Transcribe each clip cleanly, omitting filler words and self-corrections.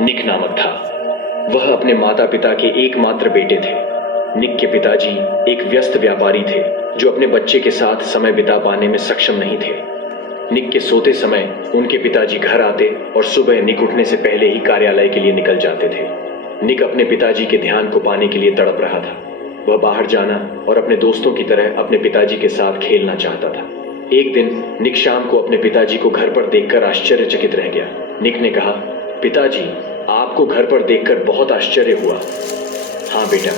निक नामक था। वह अपने माता पिता के एकमात्र बेटे थे। निक के पिताजी एक व्यस्त व्यापारी थे जो अपने बच्चे के साथ समय बिता पाने में सक्षम नहीं थे। निक के सोते समय उनके पिताजी घर आते और सुबह निक उठने से पहले ही कार्यालय के लिए निकल जाते थे। निक अपने पिताजी के ध्यान को पाने के लिए तड़प रहा था। वह बाहर जाना और अपने दोस्तों की तरह अपने पिताजी के साथ खेलना चाहता था। एक दिन निक शाम को अपने पिताजी को घर पर देखकर आश्चर्यचकित रह गया। निक ने कहा, पिताजी, आपको घर पर देखकर बहुत आश्चर्य हुआ। हाँ बेटा,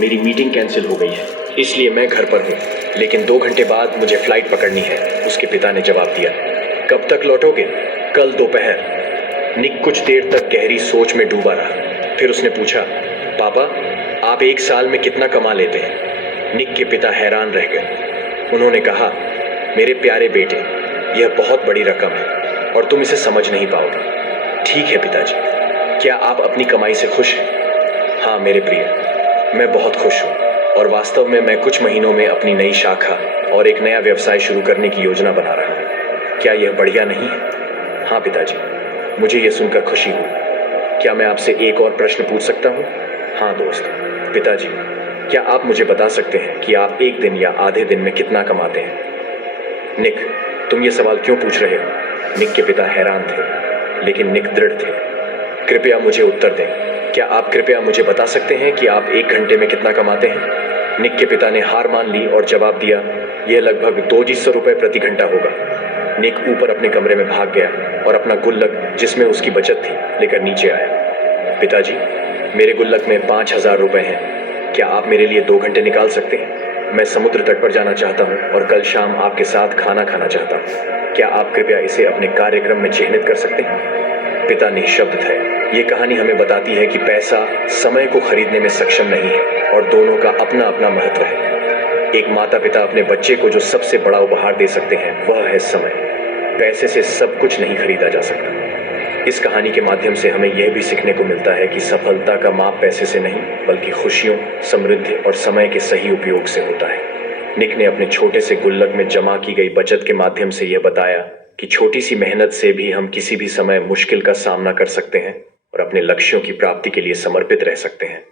मेरी मीटिंग कैंसिल हो गई है, इसलिए मैं घर पर हूँ, लेकिन 2 घंटे बाद मुझे फ्लाइट पकड़नी है, उसके पिता ने जवाब दिया। कब तक लौटोगे? कल दोपहर। निक कुछ देर तक गहरी सोच में डूबा रहा। फिर उसने पूछा, पापा, आप 1 साल में कितना कमा लेते हैं? निक के पिता हैरान रह गए। उन्होंने कहा, मेरे प्यारे बेटे, यह बहुत बड़ी रकम है और तुम इसे समझ नहीं पाओगे। ठीक है पिताजी, क्या आप अपनी कमाई से खुश हैं? हाँ मेरे प्रिय, मैं बहुत खुश हूँ और वास्तव में मैं कुछ महीनों में अपनी नई शाखा और एक नया व्यवसाय शुरू करने की योजना बना रहा हूँ। क्या यह बढ़िया नहीं है? हाँ पिताजी, मुझे यह सुनकर खुशी हुई। क्या मैं आपसे एक और प्रश्न पूछ सकता हूँ? हाँ दोस्त। पिताजी, क्या आप मुझे बता सकते हैं कि आप एक दिन या आधे दिन में कितना कमाते हैं? निक, तुम ये सवाल क्यों पूछ रहे हो? निक के पिता हैरान थे, लेकिन निक दृढ़ थे। कृपया मुझे उत्तर दें। क्या आप कृपया मुझे बता सकते हैं कि आप 1 घंटे में कितना कमाते हैं? निक के पिता ने हार मान ली और जवाब दिया, यह लगभग 200 रुपये प्रति घंटा होगा। निक ऊपर अपने कमरे में भाग गया और अपना गुल्लक, जिसमें उसकी बचत थी, लेकर नीचे आया। पिताजी, मेरे गुल्लक में 5000 रुपये हैं। क्या आप मेरे लिए 2 घंटे निकाल सकते हैं? मैं समुद्र तट पर जाना चाहता हूँ और कल शाम आपके साथ खाना खाना चाहता हूँ। क्या आप कृपया इसे अपने कार्यक्रम में चिह्नित कर सकते हैं? पिता निःशब्द थे। ये कहानी हमें बताती है कि पैसा समय को खरीदने में सक्षम नहीं है और दोनों का अपना अपना महत्व है। एक माता पिता अपने बच्चे को जो सबसे बड़ा उपहार दे सकते हैं वह है समय। पैसे से सब कुछ नहीं खरीदा जा सकता। इस कहानी के माध्यम से हमें यह भी सीखने को मिलता है कि सफलता का माप पैसे से नहीं, बल्कि खुशियों, समृद्धि और समय के सही उपयोग से होता है। निक ने अपने छोटे से गुल्लक में जमा की गई बचत के माध्यम से यह बताया कि छोटी सी मेहनत से भी हम किसी भी समय मुश्किल का सामना कर सकते हैं और अपने लक्ष्यों की प्राप्ति के लिए समर्पित रह सकते हैं।